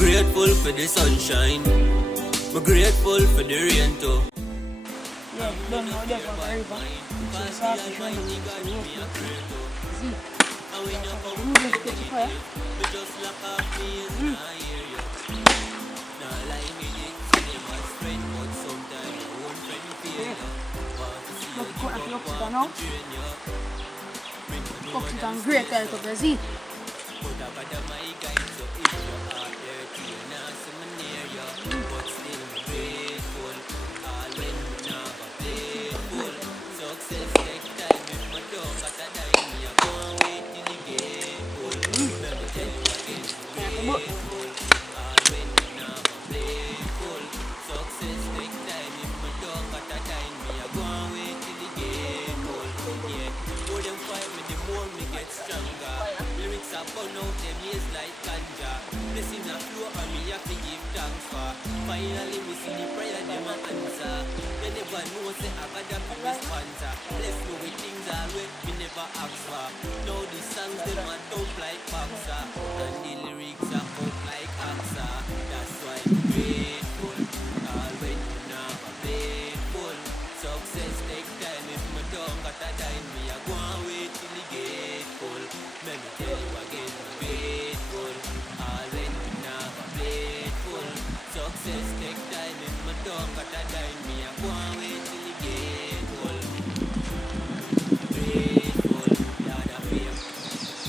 grateful for the sunshine. I'm grateful for the rain too. Yeah, don't know that for the river. It's a soft fish on the roof. See? Cook and great out of the sea. Finally, we see the prayer them a answer. They never know say I got a responser. Bless me with things always we never ask for. Now the songs them a dope like boxer, and the lyrics are up like oxa. That's why I'm grateful. All when you never faithful. Success take time. If my don't got a dime, me a go and wait till the gate full. Let me tell you again, I'm grateful. All when you never faithful. Success take time. If my don't got a dime, me a go and wait till the gate full. Grateful, Lord of fame.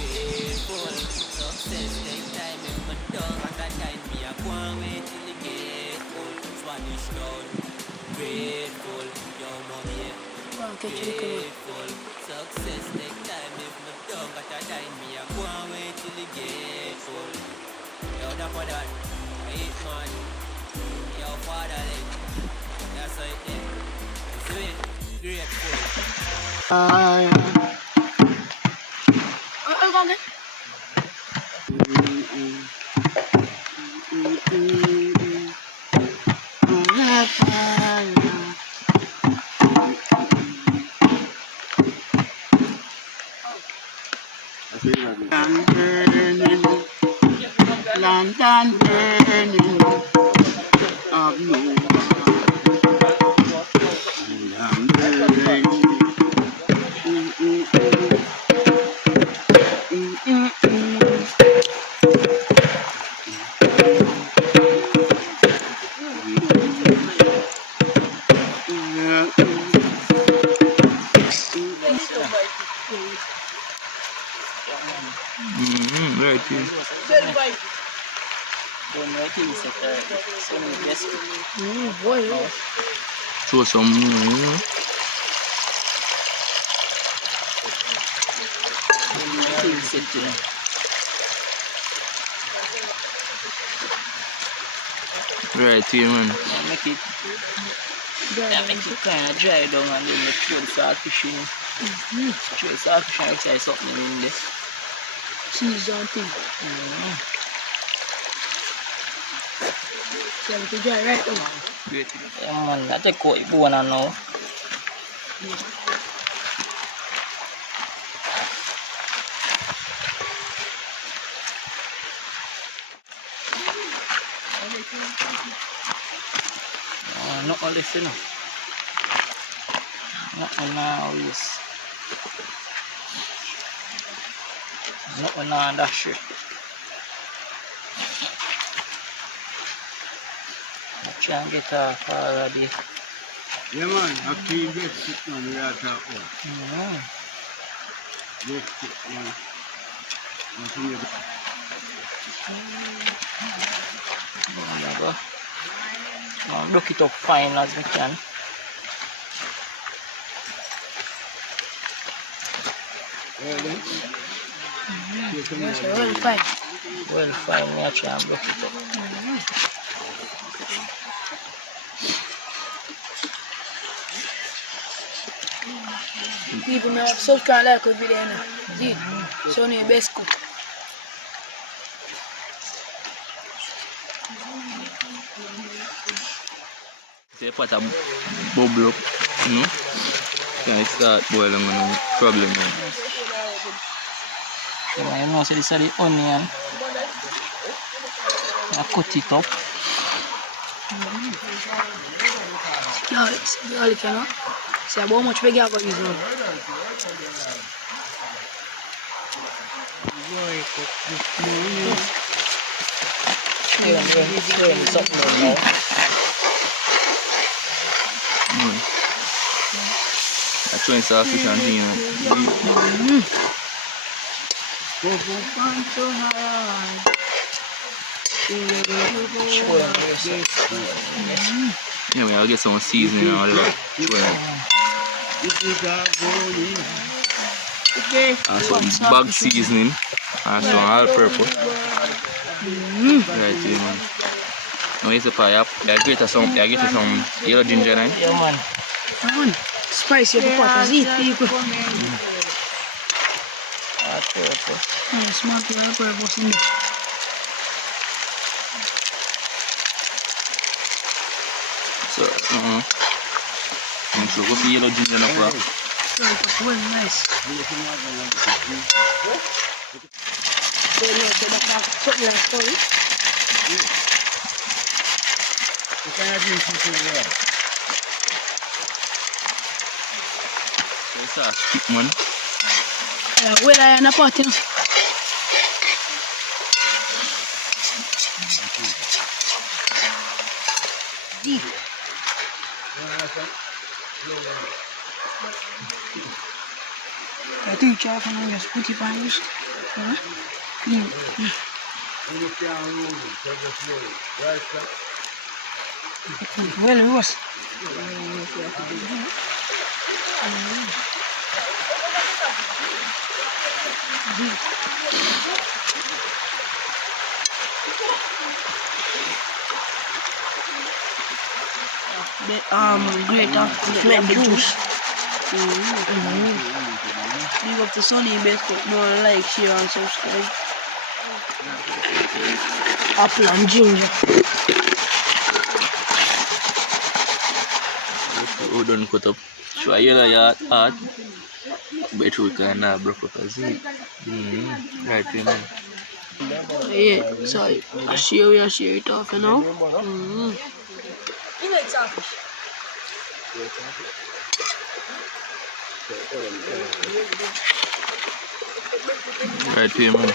Grateful. Success take time. If my don't got a dime, me a go and wait till the gate full. Spanish town. Grateful, yo mommy. Grateful. Success take time. If my don't got a dime, me a go and wait till the gate full. Yo, that for that. Hey man. Yo, father, that's how it is. See it? Grateful. London burning of no Right here. Throw some more, you know. Right here, man. Make it kind of dry down and then you throw the saltfish in. Throw the saltfish and try something in there. Cheese on thing. So we can dry right now. Yeah man, I take out the bone now. Not all this, you know. Not all now, yes. Not all now, that's true. I try and get off already. Yeah man, I clean breadfruit man, we are talking about. Breadfruit man. Look it up fine as we can. Well fine. Well fine, me try and look it up. People may have salt can like a video now. See? So the best cook. The pot a bubble up, you know. Can start boiling, no problem. You know, see this is the onion. I cut it up. Garlic, garlic, you know. See how much we got use now. Something now. I try and start fish and thing, you know. Yeah, man, I'll get some seasoning and all that. And some bag seasoning and some all purpose. Right here, man. Now here's the pie. I get some yellow ginger then. Yeah, man. Come on. Spicy of the pot is eat, people. Smart purpose in there. So, so go see yellow ginger now. Well, nice. Something like curry. So it's a stick, man. Well, I am a pot, you know. Deep. I think you can just put it on this. Well, it was. Greater flame the juice. Leave up the sunny best, but no like, share and subscribe. Apple and ginger. We done cut up. So I yellow hard. Breadfruit can now broke up as it. Right here, man. Yeah, so I share it off, you know. You like starfish? Right here, man.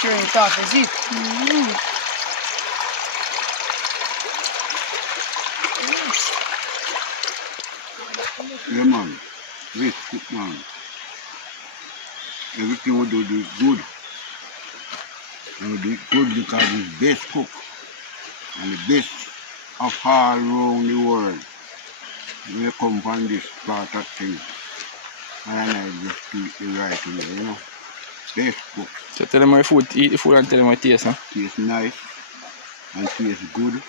Sharing it off, is it? Yeah, man. This cook, man. Everything we do is good. And we do it good because it's best cook. And the best of all around the world. When you come from this part of things, and I just eat the right way, you know. Best cook. So tell them my food, eat the food and tell them my taste, huh? Tastes nice and tastes good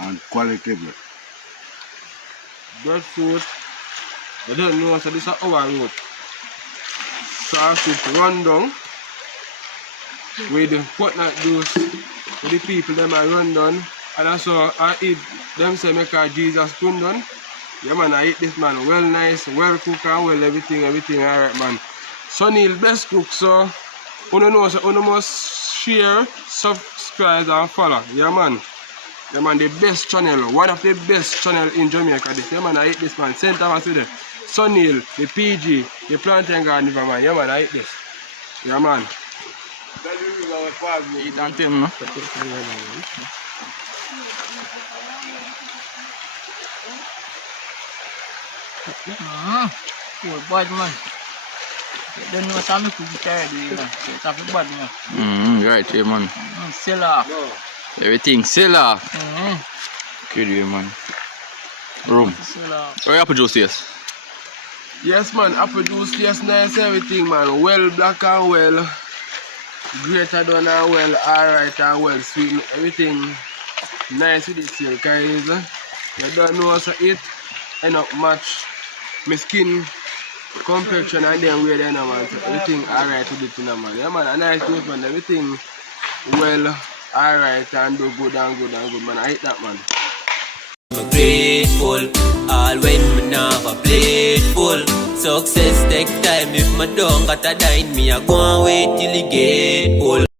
and quality. Breadfruit, I don't know, so this is our road. Sausage run down with the coconut juice, with the people them I run down, and also I eat them say make a Jesus spoon done. Yeah man, I eat this man well nice, well cooked and well everything alright man. Sunil best cook, so you know so you must share, subscribe and follow. Yeah man. Yeah man, the best channel, one of the best channel in Jamaica. This yeah man, I eat this man. St. Thomas with it. Sunil, the PG, the plantain garden man. Yeah man, I eat this. Yeah man. Eat and tell them, no? Poor bad man. You don't know what I'm tired, you know. It's a bad man. Right here, man. Sell off. Everything, sell off. Good here, man. Room. Sell off. Where apple juice is? Yes man, apple juice tastes nice, everything man. Well black and well. Greater done and well, alright and well. Sweet, everything nice with it here, guys. You don't know so it end up match my skin complexion and then wear them man. So everything alright with it, man. Yeah man, a nice juice man, everything well, alright and do good man. I hate that man. grateful. All when me never played full. Success take time if my don't got a dime, me a go and wait till it get old.